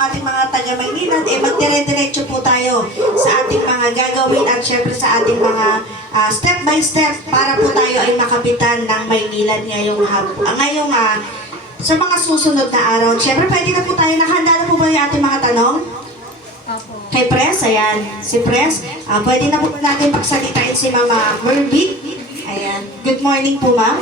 ating mga taga-Maynilad, magdire-diretso po tayo sa ating mga gagawin at syempre sa ating mga step by step para po tayo ay makapitan ng Maynilad ngayong sa mga susunod na araw. Syempre pwede na po tayo, nakahanda na po ba yung ating mga tanong? Kay Pres, ayan, si Pres, pwede na po natin pagsalitain si Mama Mervic. Ayan, good morning po ma'am.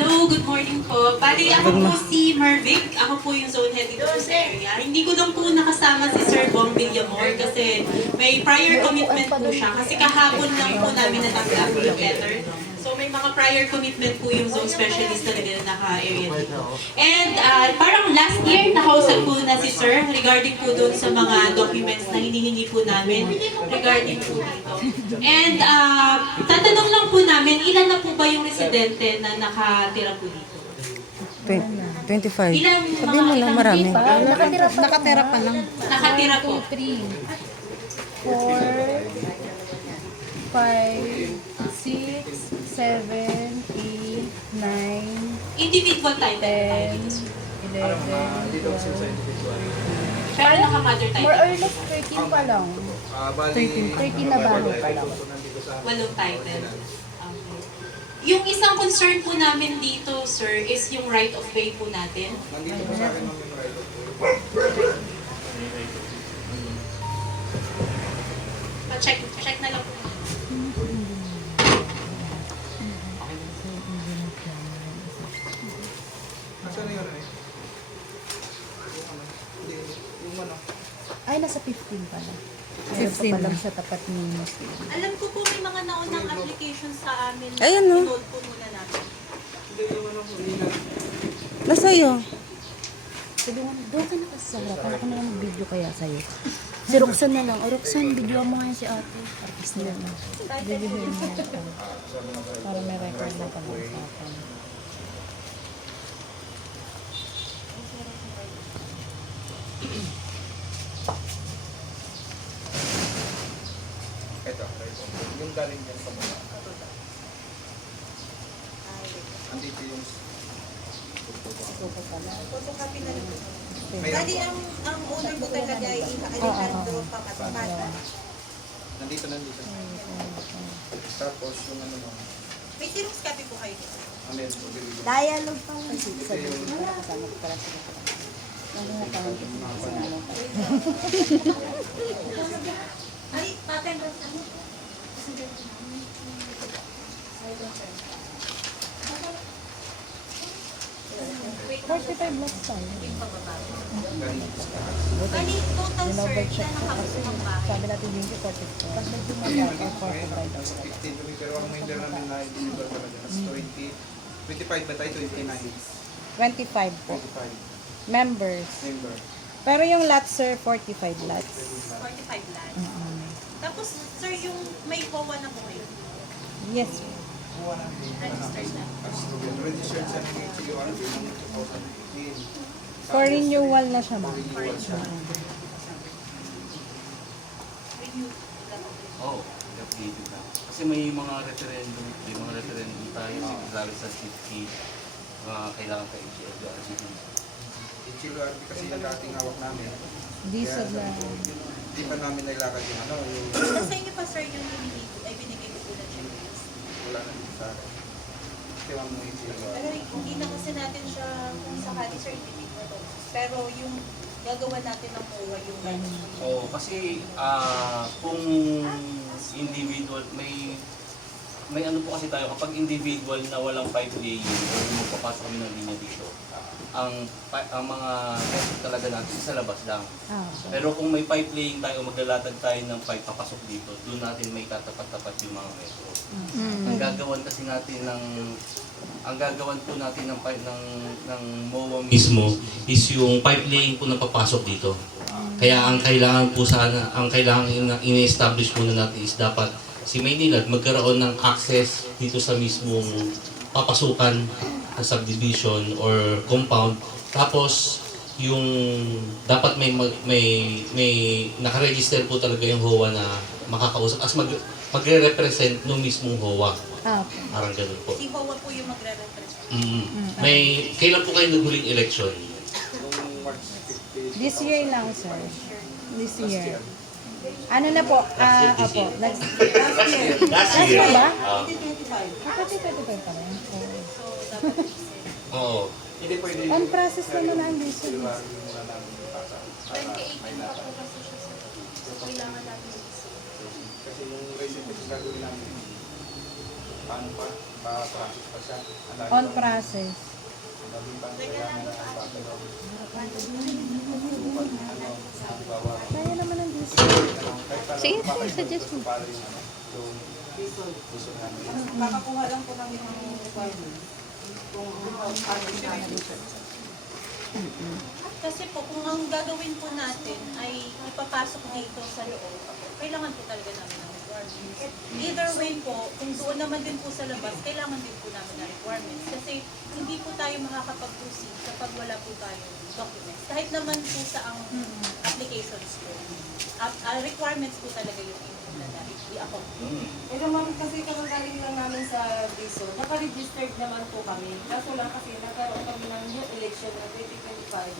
Hello, good morning po. Bali, ako po si Mervic. Ako po yung zone head dito sa area. Hindi ko lang po nakasama si Sir Bong Villamor kasi may prior commitment po siya. Kasi kahapon lang po namin natanggap yung letter. So may mga prior commitment po yung zone specialist talaga na naka-area dito. And parang last year, nakausap po na si Sir regarding po doon sa mga documents na hinihingi po namin regarding po dito. And tatanong lang po namin, ilan na po ba yung residente na nakatira po dito? 25. Ilan Sabi mo lang marami. Nakatira pa lang. nakatira po? 3, 4, 5, 6, 7, 8, 9, Individual title po tayo 10, dito, sir. 11, 12. Pero naka-mother More title. or less 13 pa lang. 13 na bahay pa lang. Walong title. Okay. Yung isang concern po namin dito, sir, is yung right of way po natin. Check na lang po. Ay, nasa 15 pa lang. 15 pa lang siya tapat ni Muslim. Alam ko po may mga naunang application sa amin. Ayan, no? Inold po muna natin. Nasa iyo. Sabi mo, doon ka na kasi sa harap. Ako na lang mag-video kaya sa'yo. Si Roxanne na lang. O Roxanne, video mo ngayon si ate. Artist na lang. Videohin mo ako. Para may record na pag-uusapan. Ito, yung galing dyan sa mga. Andito yung Photocopy na rin po. Bali, ang owner po talaga ay Alejandro Pamata. nandito. Tapos yung ano mo, May Xerox copy po kayo. ano yun, bibili. Dialogue pa lang. Ito yung Kasama ko pala sila. Ano nga tawag ko sa ano pa. Ay, patent rin sa 45 lots tayo. Bali, total Dinover sir check na ko kasi nakapagpapang bahay. sabi natin yung 44. Pag nagdumagay or 45 lots. 15, pero ang member namin na individual talaga, nas 25 ba tayo? 29. 25 po. 25 Members. member. Pero yung lots sir, 45 lots. 45 land. Tapos, sir, yung may COA na po kayo. Yes. Registered na. Registered sa HCUR ng 2015. For renewal na siya ma'am. Renewal siya. Oo, updated na. Kasi may mga referendum tayo, lalo sa city, kailangan ka HCLRCD. HCUR kasi yung dating hawak namin. Diesel na. Hindi pa namin nailakad yung ano, yung Basta sa inyo pa, sir, yung binigay ko, ay binigay ko po na checklist. wala na dito sa akin. Kasi wala mo HCUR. Pero hindi na kasi natin siya kung sakali, sir, individual. Pero yung gagawa natin ng COA, yung registry. Oo, kasi kung individual, may ano po kasi tayo, kapag individual na walang pipe laying o magpapasok kami ng linya dito, ang mga method talaga natin sa labas lang. Pero kung may pipe laying tayo, maglalatag tayo ng pipe papasok dito, doon natin may tatapat-tapat yung mga metro. Ang gagawan kasi natin ang gagawan po natin ng pipe ng MOA mismo is yung pipe laying po na papasok dito. Kaya ang kailangan ini-establish muna natin is dapat si Maynilad magkaroon ng access dito sa mismong papasukan na subdivision or compound. Tapos yung dapat may nakaregister po talaga yung HOA na makakausap as magre-represent ng mismong HOA. Okay. Parang ganun po. Si HOA po yung magre-represent. Kailan po kayo naghuling election? Yung March 15. This year lang, sir. This year. Ano na po? Opo. Last year. Last year ba? Ah, 2025 pa rin. Oo. Hindi pwede On process naman na ang diesel. February muna namin ipasa. 2018 pa po kasi siya sa so kailangan natin i-isip. Kasi yung recent is gagawin namin. Paano pa? Pa-process pa siya. Ang dami On pa- process. ang dami pa kailangan na background. Halimbawa, Kaya naman ang diesel. kahit paano Sige, pa kayo suggest mo. para yung gusto namin. Kakakuha lang po kami ng requirements. Kasi po, kung ang gagawin po natin ay ipapasok dito sa loob, kailangan po talaga namin ng requirements. Either way po, kung doon naman din po sa labas, kailangan din po namin ng requirements. Kasi hindi po tayo makakapag-proceed kapag wala po tayong documents. Kahit naman po sa ang applications po. Requirements po talaga yung input na dapat i-accomplish. Pero ma'am, kasi kakagaling lang namin sa DISO, naka-registered naman po kami. Kaso lang kasi nagkaroon kami ng new election na 2025.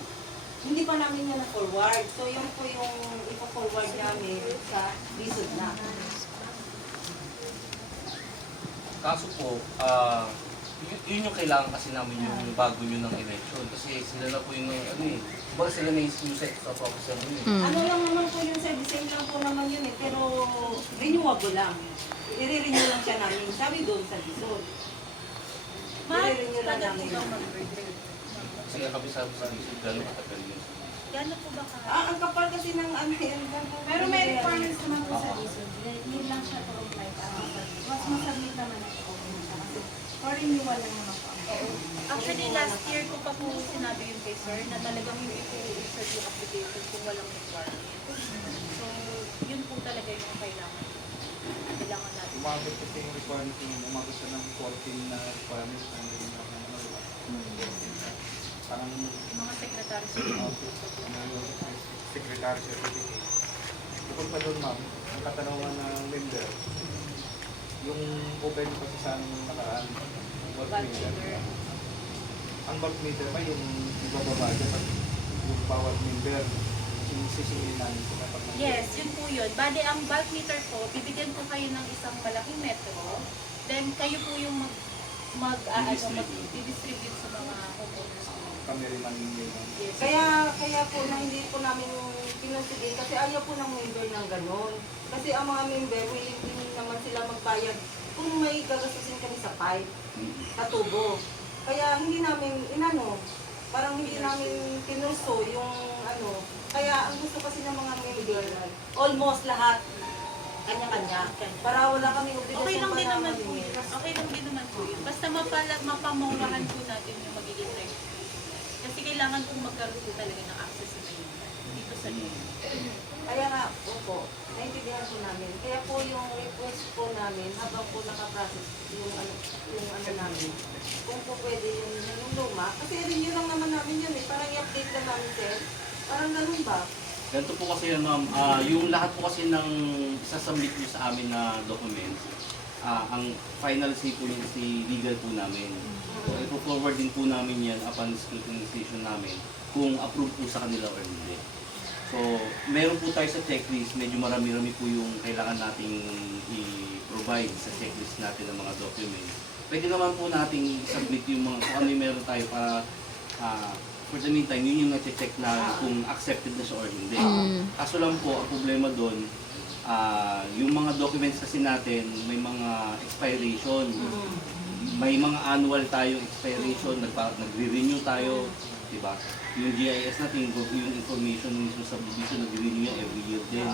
Hindi pa namin yan na-forward. So yun po yung ipo-forward namin sa DISO na. Kaso po, yun yung kailangan kasi namin yung bago nyo ng election. Kasi sila na po yung, baga sila na yung set of officer nyo eh. Ano lang naman po yun sa design lang po naman yun eh. Pero renewable lang. I-renew lang siya namin. Sabi doon sa DISO. I-renew lang Tagal po namin. bang mag-graduate? Kasi ang sabi sa isip, gano'n katagal yun. Gano'n po ba ka? Ang kapal kasi ng ano yan. Pero may requirements naman po sa DISO. Need lang siya to apply para mas masubmit naman ang document siya kasi for renewal lang naman po. Actually, last year ko pa po sinabi yun kay sir na talagang yung i-insert yung application kung walang requirement. So, yun po talaga yung kailangan natin. Umabot kasi yung requirement yung umabot siya ng 14 na requirements na hindi na parang Mga secretary secretary certificate. Bukod pa doon ma'am, ang katanungan ng member, yung open kasi sa amin yung nakaraan, yung bulk meter. Ang bulk meter ba yung ibababa dyan at yung bawat member, sisingin namin sila pag Yes, yun po yun. Bale, ang bulk meter po, bibigyan po kayo ng isang malaking metro. Then, kayo po yung mag-distribute sa mga homeowners po. kami rin maningil. Yes. Kaya po na hindi po namin pinusigin kasi ayaw po ng member ng ganon. Kasi ang mga member, willing din naman sila magbayad kung may gagastusin kami sa pipe, sa tubo. Kaya hindi namin parang hindi namin pinurso yung ano. Kaya ang gusto kasi ng mga member, almost lahat, kanya-kanya. Para wala kami obligasyon Okay lang din para naman po mamimili. yun. Okay lang din naman po yun. Basta mapamurahan po natin yung magiging rate. Kasi kailangan pong magkaroon po talaga ng access sa dito sa loob. Kaya nga, opo, naintindihan po namin. Kaya po yung request po namin, habang po nakaprocess yung ano namin, kung po pwede yung luma, kasi renew lang naman namin yun eh, parang i-update lang namin sir. Parang ganun ba? Ganito po kasi yan ma'am, yung lahat po kasi ng sasubmit nyo sa amin na documents, ang final say po yun si legal po namin. So, ipo-forward din po namin yan upon scrutinization namin kung approve po sa kanila or hindi. So, meron po tayo sa checklist, medyo marami-rami po yung kailangan nating i-provide sa checklist natin ng mga documents. Pwede naman po nating submit yung mga kung ano yung meron tayo para for the meantime, yun yung na-check na kung accepted na siya or hindi. Kaso lang po, ang problema doon, yung mga documents kasi natin, may mga expiration. May mga annual tayong expiration, nagre-renew tayo, di ba? Yung GIS natin, yung information mismo sa subdivision, nagre-renew yan every year din.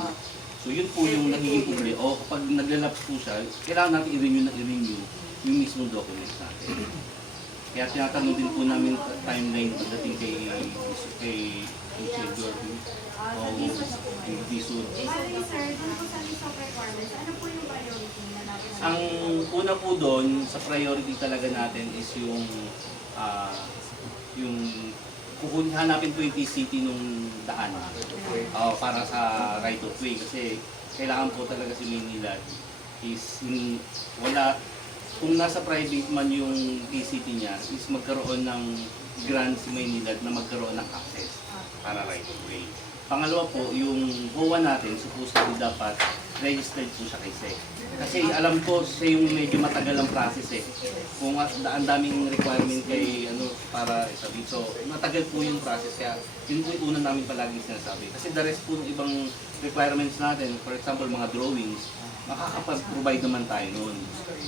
So yun po yung nagiging problema. O kapag naglalapse po siya, kailangan natin i-renew yung mismong documents natin. Kaya tinatanong din po namin timeline pagdating kay Engineer Jordan o yung DSUD. Bali sir, dun po sa list of requirements, ano po yung priority na natin? Ang una po doon, sa priority talaga natin is yung hanapin po yung TCT nung daan para sa right of way. Kasi kailangan po talaga si Maynilad is kung nasa private man yung TCT niya, is magkaroon ng grant si Maynilad na magkaroon ng access. para right of way. Pangalawa po, yung BOA natin, supposedly dapat registered po siya kay SEC. Kasi alam ko siya yung medyo matagal ang process eh. Kung ang daming requirement kay para isabi. So matagal po yung process kaya yun po yung una namin palagi sinasabi. Kasi the rest po ng ibang requirements natin, for example mga drawings, makakapag-provide naman tayo noon.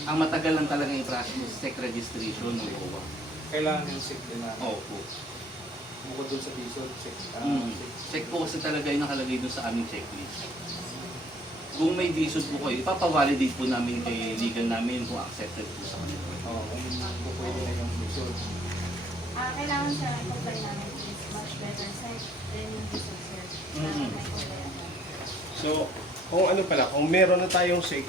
Ang matagal lang talaga yung process is SEC registration ng BOA. Kailangan yung SEC din na. Opo. Bukod doon sa diesel, SEC. SEC po kasi talaga yung nakalagay doon sa aming checklist. Kung may DSUD po kayo, ipapavalidate po namin kay legal namin kung accepted po sa kanila. Oo, kung pwede na yung diesel. Kailangan siya comply namin is much better site than yung diesel sir. So, kung ano pala, kung meron na tayong SEC,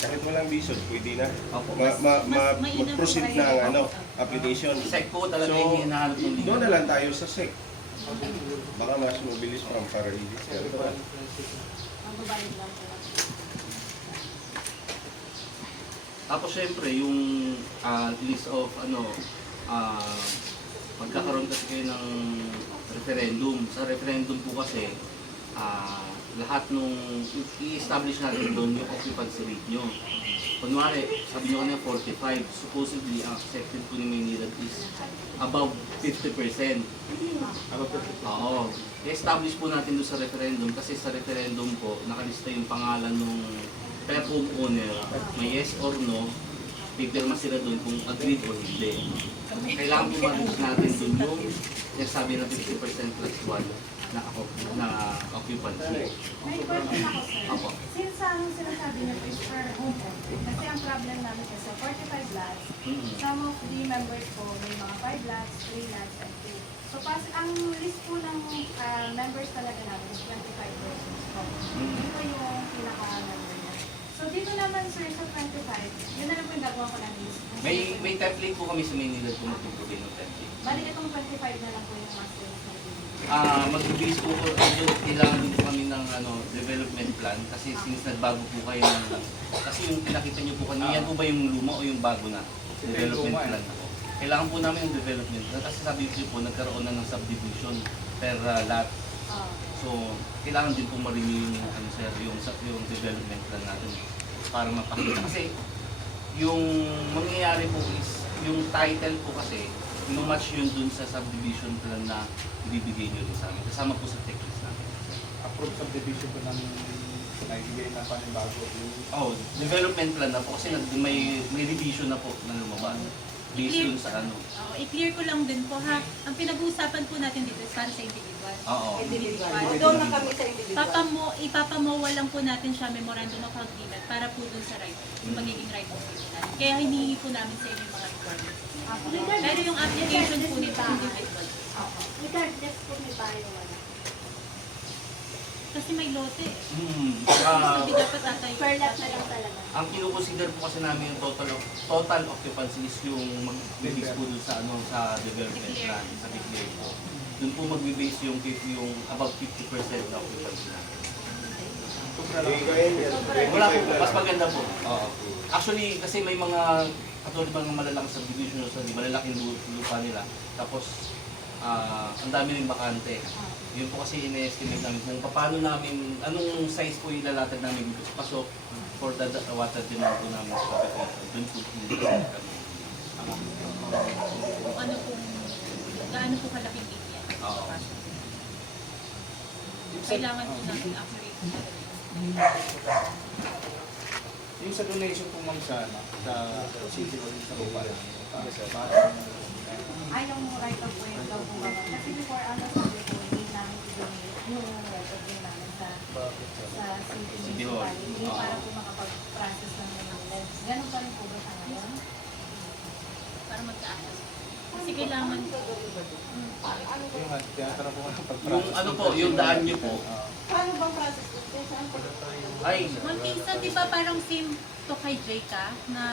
kahit walang diesel, pwede na. Opo. Mag-proceed na ang application. SEC po talaga So, yung hinahanap ng legal. doon na lang tayo sa SEC. Baka mas mabilis para register. Magbabayad lang sila. Tapos syempre yung list of magkakaroon kasi kayo ng referendum. Sa referendum po kasi lahat nung i-establish natin doon yung occupancy rate nyo. Kunwari, sabi nyo kanina 45, supposedly ang accepted po ni Maynila is above 50%. Oo. I-establish po natin doon sa referendum kasi sa referendum po nakalista yung pangalan ng per homeowner, may yes or no, pipirma sila doon kung agreed or hindi. Kailangan po ma-reach natin doon yung sabi na 50% plus 1 na occupancy. May question ako sir. Opo. Since sinasabi niyo is per home only, kasi ang problem namin kasi 45 lots, some of the members ko may mga 5 lots, 3 lots, and 2. So ang list po ng members talaga namin is 25 persons po. Yun po yung pinaka-number niya. So dito naman sir sa 25, yun na lang po yung gagawa ko ng list. May template po kami sa Maynila kung magpuprovide ng template. Balik itong 25 na lang po yung master list. Mag-base po ko yun, kailangan din po kami ng development plan kasi since nagbago po kayo ng kasi yung pinakita niyo po kanina, yan po ba yung luma o yung bago na development plan po? Kailangan po namin yung development plan kasi sabi ko po nagkaroon na ng subdivision per lot. So, kailangan din po ma-renew yung sir, yung development plan natin para mapakita kasi yung mangyayari po is yung title po kasi match yun dun sa subdivision plan na ibibigay nyo rin sa amin. Kasama po sa checklist natin. Approved subdivision ko ng naibigay na panibago. Oh, development plan na po kasi may revision na po na lumabas. Based dun sa I-clear ko lang din po ha. Ang pinag-uusapan po natin dito is para sa individual. Oo. Individual. Doon na kami sa individual. Ipapamowa lang po natin siya memorandum of agreement para po dun sa right, yung magiging right of way natin. Kaya hinihingi po namin sa inyo yung mga requirements. Pero yung application po nito individual. Regardless po may tayo wala. Kasi may lote. Hindi Ah, dapat tatayo. Per lot na lang talaga. ang kinukonsider po kasi namin yung total occupancy is yung mag-base po dun sa sa development plan, sa declare po. Dun po mag-base yung about 50% na occupancy natin. Wala po, mas maganda po. Actually, kasi may mga katulad bang malalaking subdivision sa malalaking lupa nila. Tapos, ang dami rin bakante. Yun po kasi ina-estimate namin kung paano namin, anong size po ilalatag namin dito sa pasok for the water demand po namin sa application. Doon po kami. Kung ano pong, gaano po kalaking area. Oo. Kailangan po natin accurate. Yung sa donation po ma'am sa city o sa lupa lang. Ay, yung right of way daw po ba? Kasi before sabi ko, hindi namin i-donate yung right of way namin sa city Hall. municipality para po makapag-process ng Maynila. Ganun pa rin po ba sa ngayon? Para magka-access. Kasi kailangan Yung tinatanong po ng pag-process. Yung daan nyo po, Paano bang process ko? Saan po? ay, Montinsa, di ba parang same to kay Jayka na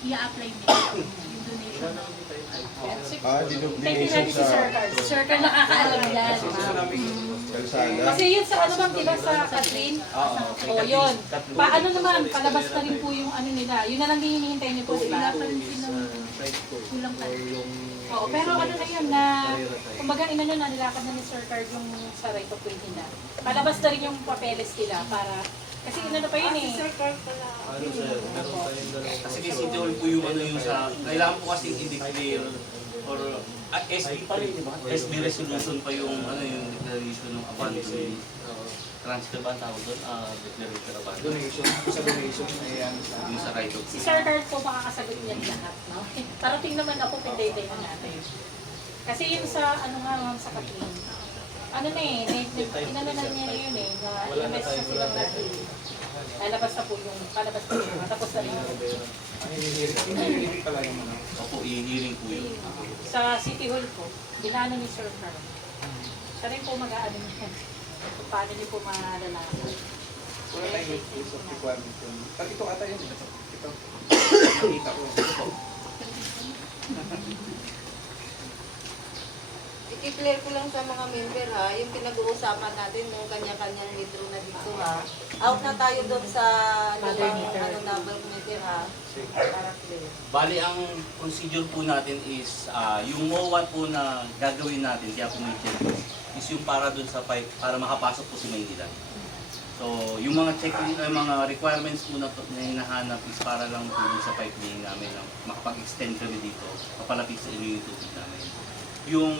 i-apply nila yung donation ng Denomination sa Sir ka nakakaalam yan. kalsada. Kasi yun sa ano bang diba sa Catherine? O yun. Paano naman, palabas na rin po yung ano nila. Yun na lang din hinihintay niyo po, diba? Wala pa rin silang side ko. Kulang pa. Or yung... Oo, pero ano na yun na, kumbaga inano na nilakad na ni Sir Card yung sa right of way nila. Palabas na rin yung papeles nila para, kasi inano pa yun eh. Sir Carl pala. Ano sir, meron tayong dalawang... Kasi kay City Hall po yung ano yung sa, kailangan po kasi i-declare or SB pa rin, di ba? SB resolution pa yung ano yung declaration ng abandonment. Transfer ba ang tawag doon? Declaration of abandonment. Donation, sa donation, ayan sa... Yung sa right of Si way. Sir Card po makakasagot niyan lahat, no? Parating naman ako kung day-day na natin. Kasi yung sa, ano nga ma'am, sa Kathleen, ano na eh, inano na niya yun eh, na ilamess na silang natin. Lalabas na po yung, palabas na yun, tapos na rin. Ang hinihiring pala yung ano. Opo, i-hearing po yun. Sa City Hall po, dinano ni Sir Card. Siya rin po mag-aano niya. Kung paano niyo po malalakad. Wala tayong use of requirement yun. Ito ata yun. Ito. Nakita ko. Ito. I-clear ko lang sa mga member ha, yung pinag-uusapan natin nung kanya-kanyang litro na dito ha. Out na tayo doon sa limang double meter ha. Para clear. Bali, ang procedure po natin is, yung MOA po na gagawin natin, kaya po may checklist, is yung para dun sa pipe, para makapasok po si Maynila. So, yung mga checklist, mga requirements po na hinahanap is para lang po dun sa pipe laying namin, na makapag-extend kami dito, papalapit sa inyo yung tubig namin. Yung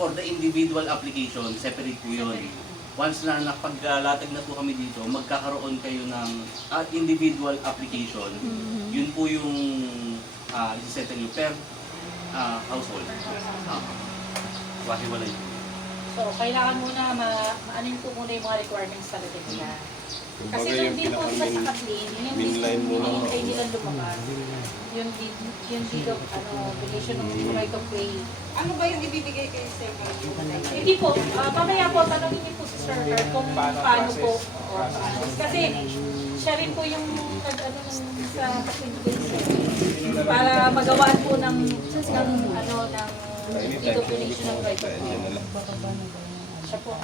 for the individual application, separate po yun. Once na nakapaglatag na po kami dito, magkakaroon kayo ng individual application. Yun po yung isisenta nyo per household. Wahi-walay. So, kailangan muna maanin po muna yung mga requirements talaga nila. Kasi nung din po diba sa Kathleen, yun yung Mainline muna. hinihintay nila lumabas. Yung deed of, obligation of right of way. Ano ba yung ibibigay kay Sir Carl? Hindi po, mamaya po, tanongin niyo po si Sir Carl kung paano po. Kasi siya rin po yung nag-ano sa Kathleen para magawaan po ng deed of obligation of right of way. Siya po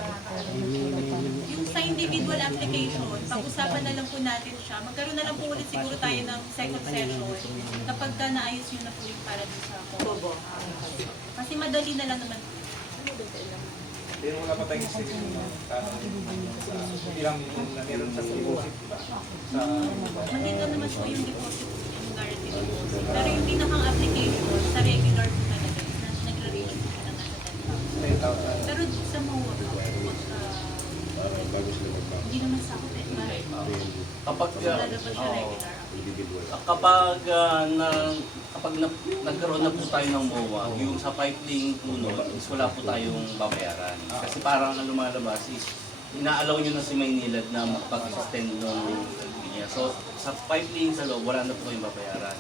Yung sa individual application, pag-usapan na lang po natin siya. Magkaroon na lang po ulit siguro tayo ng second session kapag naayos yun na po yung para dun sa Kobo. Kasi madali na lang naman. Pero wala pa tayong station. Ilang yung meron sa deposit, diba? Sa... Maliit lang naman po yung deposit, yung guarantee deposit. Pero yung pinakang application, sa regular po talaga, nag-range po siya ng nasa 10,000. 10,000. Pero sa MOA po, hindi naman sa ako eh. Kapag Lalo po siya regular. kapag nagkaroon na po tayo ng MOA, yung sa pipeline po nun, is wala po tayong babayaran. Kasi parang ang lumalabas is inaalaw nyo na si Maynilad na makapag-extend ng linya. So sa pipeline sa loob, wala na po kayong babayaran.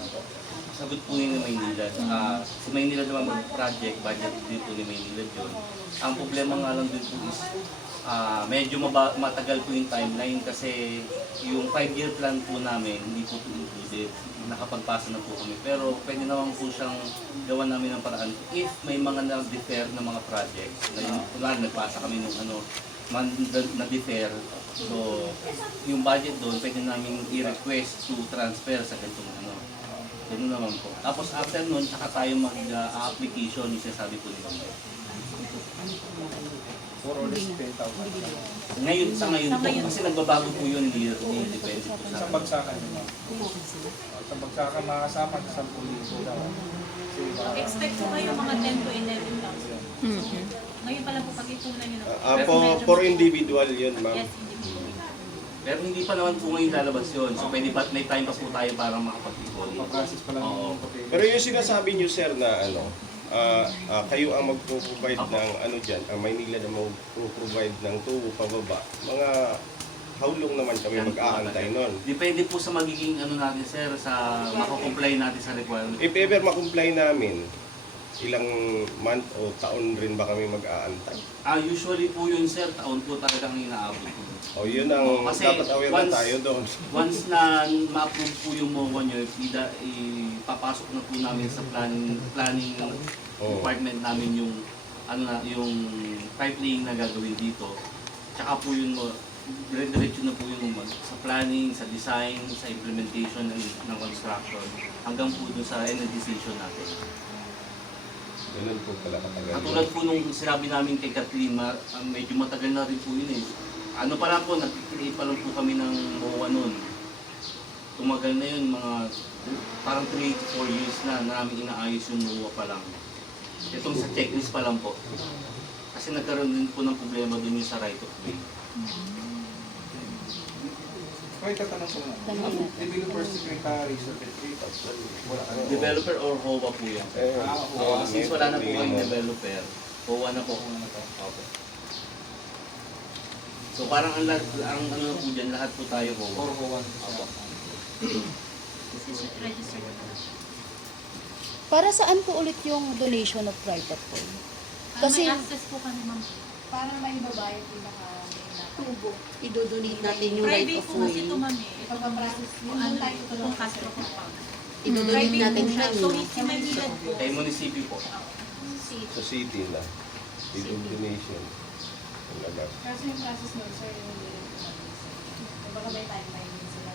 Sagot po yun ni Maynilad. Si Maynilad naman mag-project, budget din po ni Maynilad yun. Ang problema nga lang din po is medyo matagal po yung timeline kasi yung 5-year plan po namin hindi po included. Nakapagpasa na po kami. Pero pwede naman po siyang gawa namin ng paraan if may mga na-defer na mga projects. Kunwari nagpasa kami ng na-defer. So yung budget doon pwede namin i-request to transfer sa ganitong Ganun naman po. Tapos after nun, saka tayo mag-application yung sinasabi po ni Ma'am. For all this 10,000. Ngayon, sa ngayon po, kasi nagbabago po yun, hindi depende po Sa sa bagsakan yun. Sa bagsakan makasama sa 10,000 daw. Expect ko kayo mga 10 to 11,000. Ngayon pa lang po pag-ipunan nyo na. For individual yun, ma'am. Yes, individual. Pero hindi pa naman po ngayon lalabas yun. So pwede pa, may time pa po tayo para makapag-ipon. Process pa lang Oo. yung papel. Pero yung sinasabi niyo, sir, na kayo ang magpo-provide ng dyan, ang Maynila na magpo-provide ng tubo pababa, mga how long naman kami mag-aantay nun? Depende po sa magiging natin sir, sa makakomply natin sa requirement. If ever makomply namin, ilang month o taon rin ba kami mag-aantay? Usually po yun sir, taon po talagang inaabot po. O yun ang Kasi dapat aware na tayo doon. Once na ma-approve po yung MOA nyo, ipapasok na po namin sa planning department namin yung yung pipe laying na gagawin dito. Tsaka po yun dire-diretso na po yung sa planning, sa design, sa implementation ng construction, hanggang po dun sa end decision natin. Ganun po pala katagal. Katulad po nung sinabi namin kay Kathleen, medyo matagal na rin po yun eh. Ano pa lang po, nag-create pa lang po kami ng MOA noon. Tumagal na yun, mga parang 3 to 4 years na namin inaayos yung MOA pa lang. Itong sa checklist pa lang po. Kasi nagkaroon din po ng problema dun yung sa right of way. Kaya tatanong ko na, ang developer secretary certificate, wala ano. Developer or HOA po yan. Since wala na po kayong developer, HOA na po. Opo. So parang ang ano na po dyan, lahat po tayo HOA. Or HOA. Opo. This is registered naman na siya. Para saan po ulit yung donation of right of way? Kasi May access po kami, ma'am. Para may babae pinaka Tubo. Idodonate natin yung right Private of po kasi way. ito, ma'am eh. ipag-process yun Ano doon tayo ito pong Castro compound. Idodonate Private natin po siya. siya. So, si Maynilad po. Kay munisipyo po. Si Sa city na. Yung donation. Ang lagat. Kasi yung process nun, sir, yung baka may timeline din sila.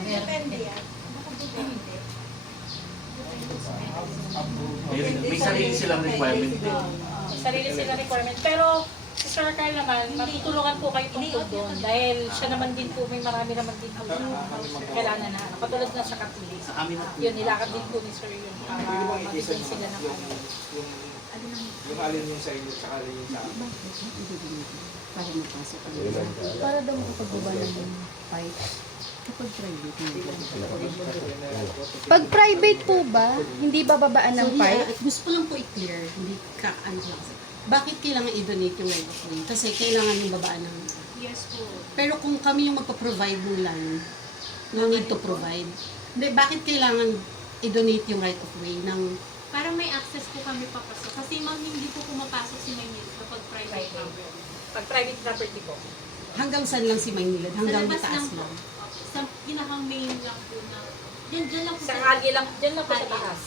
Depende yan. Baka depende. May sarili silang requirement din. Sarili sila requirement. Pero si Sir Carl naman, matutulungan po kayo tungkol doon. Dahil siya naman din po, may marami naman din po kailangan na. Katulad na sa Katulis. Sa amin na po. Yun, nilakad din po ni Sir yun. Para Pwede bang i-isa mabigyan sila ng ano. yung alin yung sa inyo, tsaka alin yung sa amin. Para mapasok ang Yun ang para daw makapagbaba ng fight kapag private Pag private po ba, hindi bababaan ng fight? Gusto ko lang po i-clear, hindi ka, ano lang. Bakit kailangan i-donate yung right of way? Kasi kailangan yung babaan ng lupa. Yes po. Pero kung kami yung magpa-provide ng land, no need to provide. Hindi, bakit kailangan i-donate yung right of way ng Parang may access po kami papasok. Kasi ma'am, hindi po pumapasok si Maynilad kapag private property. Pag private property po. hanggang saan lang si Maynilad? Hanggang Sa labas taas po. lang. Sa pinakang main lang po na. Dyan lang po Sa agi lang, dyan lang po sa taas.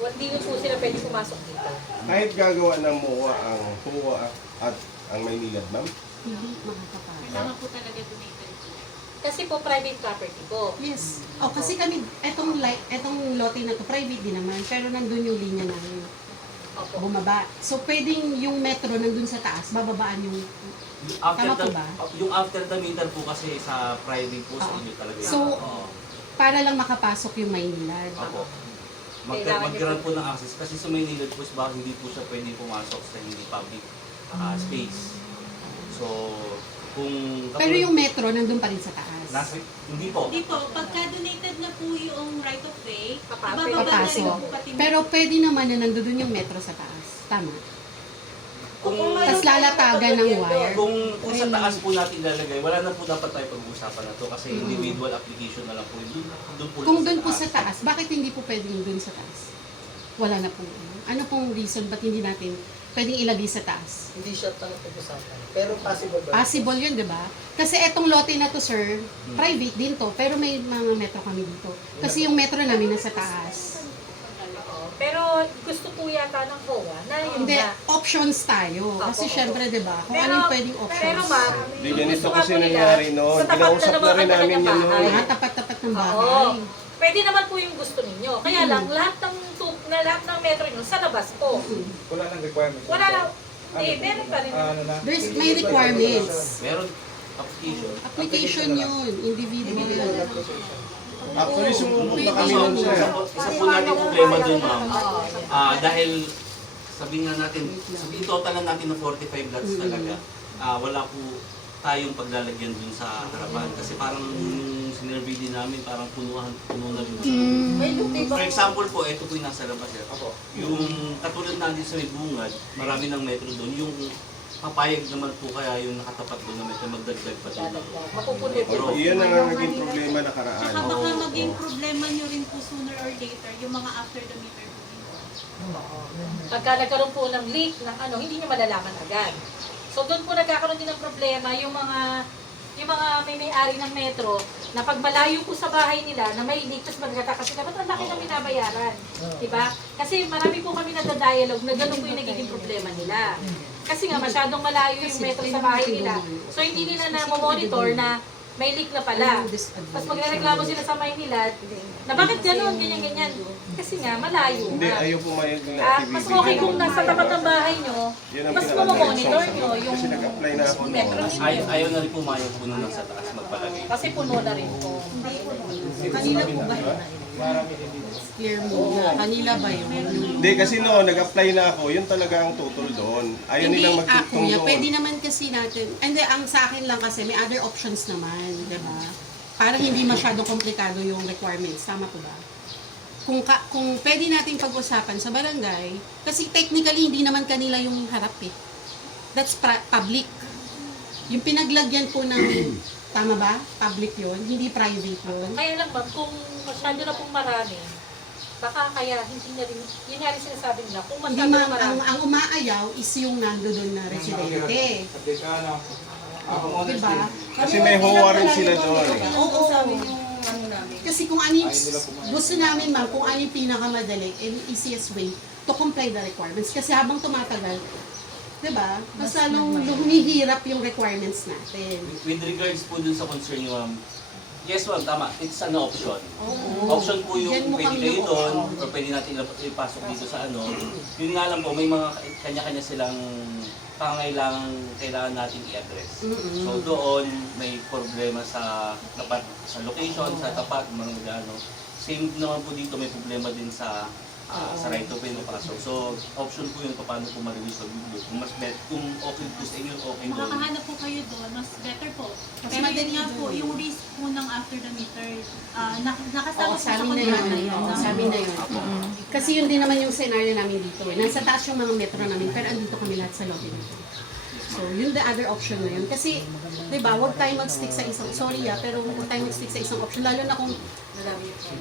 Hindi po sila pwede pumasok dito. Kahit gagawa ng MOA ang HOA at ang Maynilad, ma'am? Hindi makakapasok. Kailangan po talaga donated po. Kasi po private property po. Yes. O kasi kami, etong lote na to, private din naman, pero nandun yung linya namin. Opo. Bumaba. So, pwedeng yung metro nandun sa taas, bababaan yung... After Tama po the, ba? yung after the meter po kasi sa private po sa inyo talaga. So, Oo. para lang makapasok yung Maynilad. Opo. Kailangan Magkaroon po ng access kasi sa Maynilad po baka hindi po siya pwede pumasok sa hindi public space. So, kung Pero yung metro nandun pa rin sa taas. hindi po. Hindi po, pagka donated na po yung right of way, Papasok. ibababa na rin Papasok. po pati Pero pwede naman na nandun yung metro sa taas. Tama. Kung Tapos lalatagan ng wire. kung sa taas po natin ilalagay, wala na po dapat tayo pag-uusapan na to kasi individual application na lang po. Doon po Kung doon po sa taas, bakit hindi po pwedeng doon sa taas? Wala na po. Ano pong reason ba't hindi natin pwedeng ilagay sa taas? Hindi siya tanong pag-usapan. Pero possible ba? Possible yun, di ba? Kasi etong lote na to, sir, private din to, pero may mga metro kami dito. Kasi yung metro namin nasa taas. Pero gusto po yata ng COA na yun Hindi, na. options tayo. Kasi Opo, syempre, di ba? Kung Pero- ano yung pwedeng options. Pero ma'am, Hindi, yung ganito gusto kasi nga po nila, nangyari noon. sa tapat Kinausap na naman rin ang namin kanilang yan noon. bahay. Tapat-tapat ng Oo. bahay. Pwede naman po yung gusto ninyo. Kaya lang, lahat ng metro nyo sa labas po. Wala nang requirements. Wala lang. Hindi, meron pa rin. Ano na? May requirements. Meron application. Application yun, individual yun. Actually, sumupunta kami nun, sir. Isa po natin problema dun, ma'am. Dahil sabihin nga natin, sabihin total na natin ng 45 lots talaga. Wala po tayong paglalagyan dun sa harapan. Kasi parang yung sinurvey din namin, parang puno na rin. For example po, ito po yung nasa labas. Yung katulad natin sa may bungad, marami ng metro dun. Yung papayag naman po kaya yung nakatapat doon na metro magdagdag pa doon. Mapupuno po. Pero, Iyan ang naging problema nakaraan. Tsaka baka maging problema nyo rin po sooner or later, yung mga after the meter po. Pagka nagkaroon po ng leak, ng ano, hindi nyo malalaman agad. So doon po nagkakaroon din ng problema yung mga may-ari ng metro, na pag malayo po sa bahay nila, na may leak, tapos magkakasi na, ba't ang laki na binabayaran? Diba? Kasi marami po kami nagda-dialogue na ganun po yung nagiging problema nila. Kasi nga, masyadong malayo yung metro sa bahay nila. So, hindi nila na monitor na may leak na pala. Tapos magreklamo sila sa Maynilad na bakit gano'n, ganyan-ganyan. Kasi nga, malayo Hindi, nga. ayaw pumayag ng Mas okay kung nasa tapat ng bahay nyo, Yun ang mas pinaka-direct monitor sa nyo akin. yung Kasi nag-apply na ako metro noon. ninyo. Ayaw na rin pumayo puno ng sa taas magpalagay. Kasi puno na rin po. Kanila po ba yun? Clear mo. Kanila ba yun? Hindi, kasi noon, nag-apply na ako, yun talaga ang tutol doon. Ayaw nilang magtutong kuya, doon. pwede naman kasi natin, hindi, ang sa akin lang kasi may other options naman, di ba? Para hindi masyadong komplikado yung requirements. Tama po ba? Kung pwede natin pag-usapan sa barangay, kasi technically hindi naman kanila yung harap eh. That's public. Yung pinaglagyan po ng, tama ba? Public yun, hindi private yun. Kaya lang ma'am, kung masyado na pong marami, baka kaya hindi na rin, yun nga rin sinasabi nila, kung Hindi masyado na ma'am, marami. ang umaayaw is yung nandoon na residente. Diba? Kasi may huwa rin sila doon eh. Oo. Ano namin. Kasi kung ano yung, gusto namin ma'am, kung ano yung pinakamadali and easiest way to comply the requirements. Kasi habang tumatagal, diba, mas lalong humihirap yung requirements natin. With regards po dun sa concern niyo, ma'am, yes ma'am, tama, it's an option. Option po yung Yan mo pwede kami kayo yung doon, option. or pwede natin ipasok dito sa ano. Yun nga lang po, may mga kanya-kanya silang kailangan natin i-address. So doon, may problema sa tapat, sa location, sa tapat, mga gano. Same naman po dito, may problema din sa right of way na pasok. So, option po yun paano po ma-resolve yun. Kung kung okay po sa inyo, okay doon. Makakahanap po kayo doon, mas better po. Mas Pero madali yun nga po, doon. yung risk po ng after the meter, nakasama Oo, po sa sabi na yun. contract Oo, sabi na yun. Kasi yun din naman yung scenario namin dito. Nasa taas yung mga metro namin, pero andito kami lahat sa lobby nito. So, yun the other option na yun. Kasi, di ba, huwag tayo mag-stick sa isang, sorry pero huwag tayo mag-stick sa isang option. Lalo na kung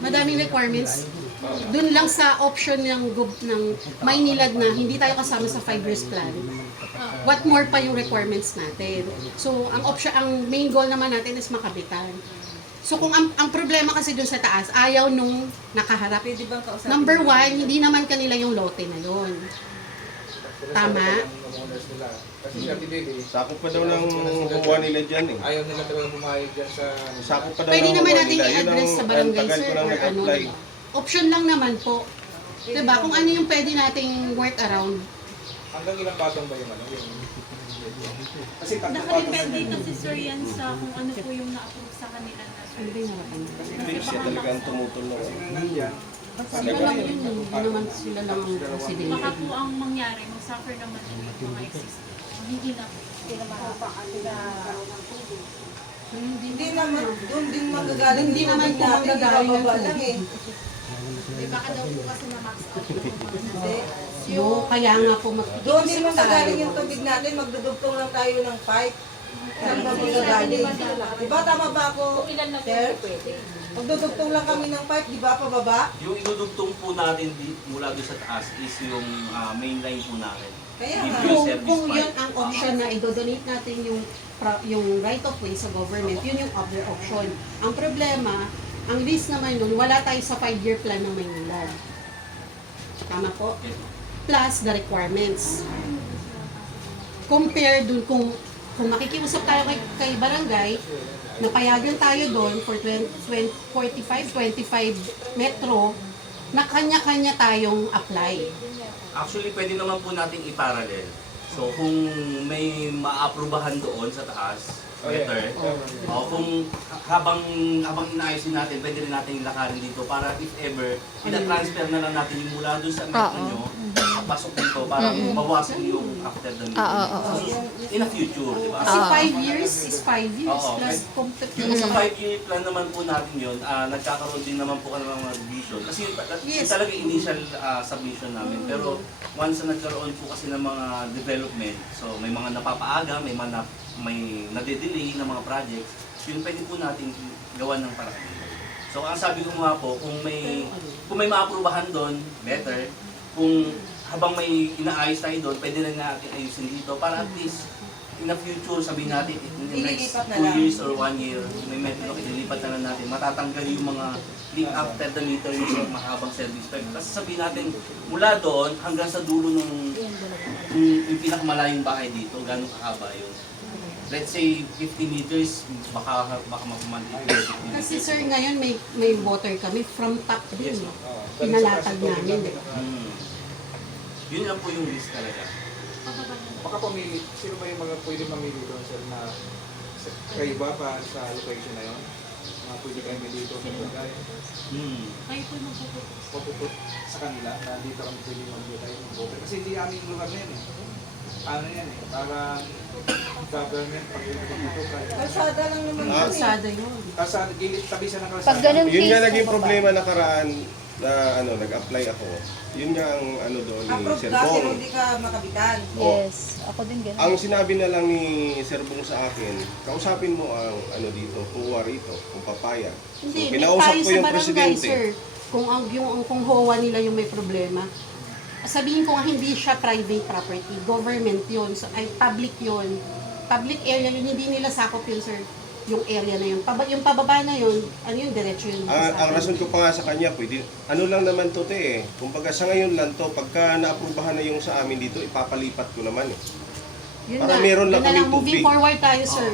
madaming requirements, dun lang sa option ng Maynilad na hindi tayo kasama sa 5 years plan. What more pa yung requirements natin. So, ang main goal naman natin is makabitan. So, kung ang problema kasi dun sa taas, ayaw nung nakaharap. Number 1, hindi naman kanila yung lote na yun. Tama? Kasi si Ate Baby, Sakop pa daw ng huwa nila dyan eh. ayaw nila talaga pumayag dyan sa... Sakop pa daw Pwede ng naman huwa natin nila. Yun i-address sa ang barangay tagal sir ko lang or ano. nag-apply. Diba? Option lang naman po. Diba? Kung ano yung pwede nating work around. Hanggang ilang patong ba yung ano? Kasi tatlong patong Nakadepende kasi sir yan sa kung ano po yung na-approve sa kanila na Ano ba yung harapan nila? Hindi siya talaga ang tumutol na. Sila lang yun. Hindi naman sila lang ang baka presidente. po ang mangyari, mag-suffer naman din yung mga existing. Hindi na Hindi naman, doon din magagaling. Hindi naman po natin, manggagaling ng ibababa lang tubig. eh. Baka daw po kasi na-max out. Hindi. No, kaya nga po Doon din mag-isip magagaling tayo. yung tubig natin, magdudugtong lang tayo ng pipe. Saan ba magagaling? Diba tama ba ako, sir? Magdudugtong lang kami ng pipe, di ba, pababa? Yung idudugtong po natin mula doon sa taas is yung main line po natin. Kaya Give nga. you Kung, service kung pipe. yun ang option na i-donate natin yung right of way sa government, yun yung other option. Ang problema, ang list naman nun, wala tayo sa 5-year plan ng Maynilad. Tama po? Plus the requirements. Compare dun kung makikiusap tayo kay barangay, napayagan tayo doon for 25 metro, na kanya-kanya tayong apply. Actually, pwede naman po nating i-parallel. So, kung may maaprubahan doon sa taas, better. O kung habang inaayosin natin, pwede rin natin lakarin dito para if ever, ina-transfer na lang natin yung mula doon sa metro nyo, pasok dito para mawasan yung after the meeting. In a future, di ba? Kasi 5 years is 5 years Oo, plus Yung competition. sa 5-year plan naman po natin yun, nagkakaroon din naman po kami ng mga revision. Kasi yun talaga yung initial submission namin. Pero once na nagkaroon po kasi ng mga development, so may mga napapaaga, may nade-delay na mga projects, yun pwede po natin gawan ng paraan. So ang sabi ko nga po, kung may maaprubahan doon, better. Kung habang may inaayos tayo doon, pwede rin natin ayusin dito para at least in the future, sabihin natin, in the next Ililipat na 2 lang. years or 1 year, may metro, ililipat na lang natin, matatanggal yung mga link after the meter yung mahabang service pipe. Kasi sabihin natin, mula doon hanggang sa dulo ng yung pinakamalayong bahay dito, gano'ng kahaba yun. Let's say 50 meters, baka mapamantin. Kasi sir, ngayon may water kami from top din. Yes, Pinalatag namin. Yun lang po yung risk talaga. Baka pumili, sino ba yung mga pwede mamili doon sir na kayo ba pa sa location na yun? Mga pwede kayo dito sa bagay? Kayo po magpupupos. Papuput sa kanila na dito kami pwede magbigay ng voter. Kasi hindi aming lugar na yan eh. Ano yan eh, parang government pag dito kayo. Kalsada lang naman. Kalsada yun. Kalsada, gilid, tabi siya ng kalsada. Pag ganun Yun nga case, naging problema nakaraan na nag-apply ako. Yun nga ang doon ni Approve Sir ka, pero Bong. hindi ka makabitan. yes, ako din ganun. Ang sinabi na lang ni Sir Bong sa akin, kausapin mo ang dito, kuwa rito, kung papayag. Hindi, So, may kinausap tayo ko sa yung barangay, presidente. sir. Kung HOA nila yung may problema, sabihin ko nga hindi siya private property, government yun, so, ay public yun. Public area yun, hindi nila sakop yun, sir. Yung area na yun. Yung pababa na yun, ano yun, diretso yun. Ang rason ko pa nga sa kanya, pwede, ano lang naman to te eh. Kumbaga sa ngayon lang to, pagka naaprubahan na yung sa amin dito, ipapalipat ko naman eh. Yun Para nga, meron lang yun na lang, kaming moving tubig. forward tayo, sir.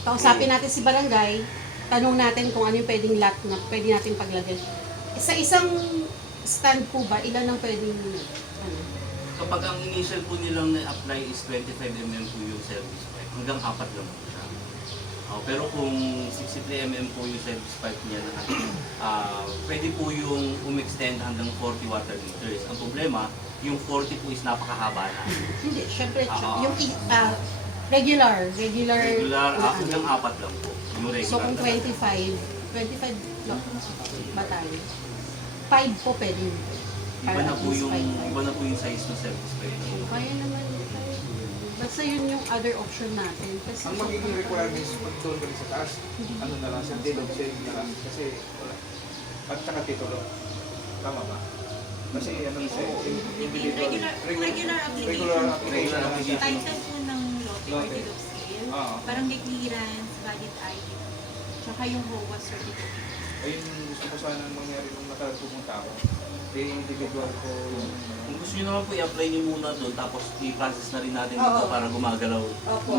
Kausapin natin si barangay, tanong natin kung ano yung pwedeng lot na pwede natin paglagyan. Sa isang stand po ba, ilan ang pwedeng, Kapag ang initial po nilang na-apply is 25 mm po yung service pipe, hanggang 4 lang po siya. Pero kung 63 mm po yung service pipe niya, pwede po yung umextend hanggang 40 water meters. Ang problema, yung 40 po is napakahaba na. hindi, syempre, Oo. yung regular Hanggang 4 lang po. Yung regular. So kung 25 ba tayo? 5 po pwede. Iba na po yung size ng service pipe. Kaya naman, basta yun yung other option natin. Kasi Ang magiging requirements pag doon kami sa taas, ano na lang, sa deed of sale na lang. Kasi wala. At saka titulo. Tama ba? Kasi ano siya, individual. Regular application. Regular application na lang siya. Title po ng lote or Lote. deed of sale, Oo. barangay clearance, valid ID, tsaka yung HOA certificate. Ayun, gusto ko sana mangyari nung pumunta ako. Yung individual ko yung Kung gusto nyo naman po i-apply nyo muna doon, tapos i-process na rin natin dito para gumagalaw. Opo.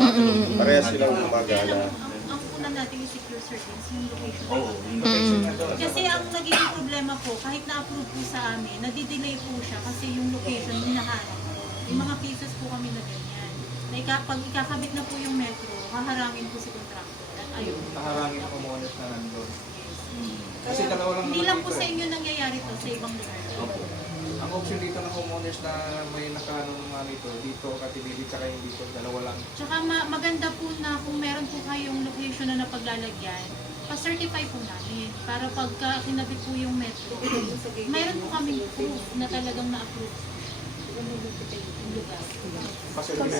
Parehas silang Kaya gumagana. lang, ang una natin yung secure settings, yung location. Oo, yung location na doon. Kasi ang nagiging problema po, kahit na-approve po sa amin, nadidelay po siya kasi yung location hinahanap po. Yung mga cases po kami na ganyan. Na pag ikakabit na po yung metro, haharangin po si contractor. At ayun. Naharangin ako monas na nandun. Kasi dalawa lang Hindi naman lang po dito sa eh. inyo nangyayari to, sa ibang lugar. Opo. Ang option dito ng homeowners na may nakaano nga dito Katibili tsaka yung dito, dalawa lang. Tsaka maganda po na kung meron po kayong location na napaglalagyan, pa-certify po namin para pagka kinabit po yung metro, mayroon po kaming proof na talagang na-approve yung lugar. Kasi Kasi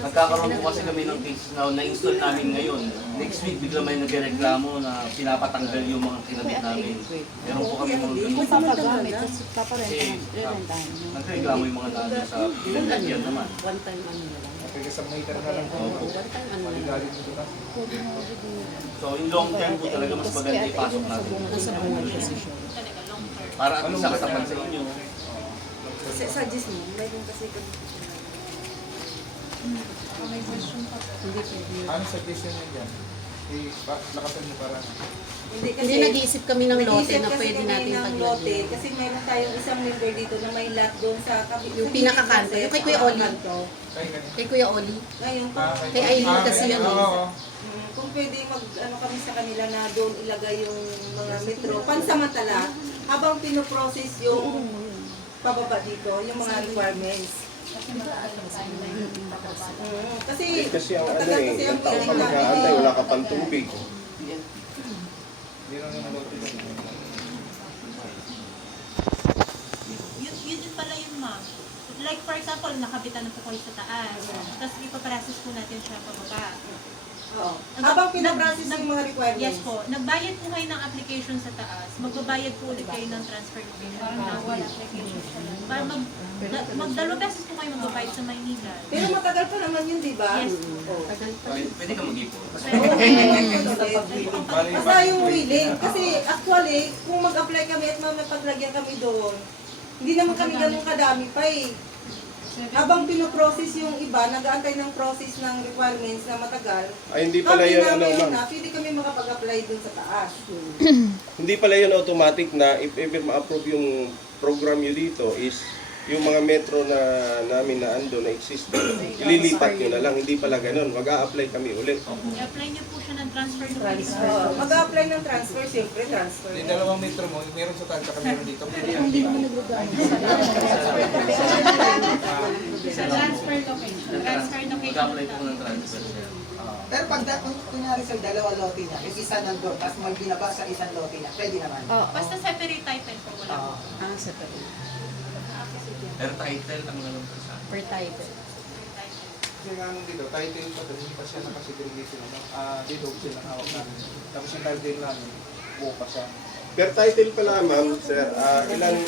nagkakaroon po kasi kami ng case na na-install namin ngayon. Next week, bigla may nagreklamo na pinapatanggal yung mga kinabit namin. Meron po kami mga ganun. Papagamit, tapos paparentahan, Kasi rerentahan. nagreklamo yung mga dati sa pinagyan naman. One time ano na lang. Kaya sa meter na lang po. Opo. One time ano na lang. Maligalim dito ka. So in long term po talaga mas maganda ipasok natin. Nasa buhay kasi siya. Talaga, long term. Para at least nakatapat sa inyo. Kasi suggest mo, mayroon kasi May question pa po. hindi pwede. Ano suggestion niyo dyan? Lakasan niyo para Hindi nag-iisip kami ng lote na pwede natin ng lote, paglagyan. kasi meron tayong isang member dito na may lot doon sa Yung pinakakanto, yung kay Kuya Oli. Kay Kuya Oli. Ngayon, Kay Aileen kasi yun eh. kung pwede mag-ano kami sa kanila na doon ilagay yung mga metro, pansamantala, habang pinoprocess yung pababa dito, yung mga requirements. Kasi Kasi ang matagal kasi ang ang tao piling ka namin mag-aantay, eh. wala ka pang tubig. Hindi lang naman lote. Yun din pala yun, ma'am. Like for example, nakabitan na po kayo sa taas. Tapos ipaprocess po natin siya pababa. Oo. Habang pinaprocess yung mga requirements. Yes po. Nagbayad po kayo ng application sa taas. Magbabayad po ulit kayo ng transfer location. Parang wala application sa taas. Para magdalawang beses po kayo magbabayad sa Maynila. Pero matagal pa naman yun, di ba? Yes. Oo. Pwede ka mag-ipon. Basta yung willing. Kasi actually, kung mag-apply kami at mapaglagyan kami doon, hindi naman kami ganun kadami pa eh. Habang pinoprocess yung iba, nag-aantay ng process ng requirements na matagal, Ay, hindi pala kami yun, namin ma'am. na, pwede kami makapag-apply doon sa taas. Hindi pala yun automatic na if ever ma-approve yung program nyo dito is yung mga metro na namin na ando na existing, ililipat nyo na lang. Hindi pala ganun. Mag-a-apply kami ulit. I-apply niyo po siya ng transfer location. Mag-apply ng transfer, siyempre transfer. Yung dalawang metro mo, meron sa Talca kami meron dito. Sa transfer location. Transfer location. Mag-apply po ng transfer. Pero pag kung kunyari sa dalawa lote niya, yung isa nandun, tapos may binaba sa isang lote niya, pwede naman. Basta separate title po wala. Oo. Separate. Pero title ang alam ko sa Per title. Kasi nga nung dito, title pa doon, hindi pa siya nakasegregate naman. Dito siya hawak namin. Tapos yung title namin, buo pa siya. Per title pala, ma'am, sir,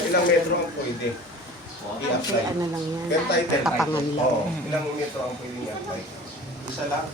ilang metro ang pwede i-apply? Ano lang yan? Per title. Kapangan lang. Oo, ilang metro ang pwede i-apply? Isa lang?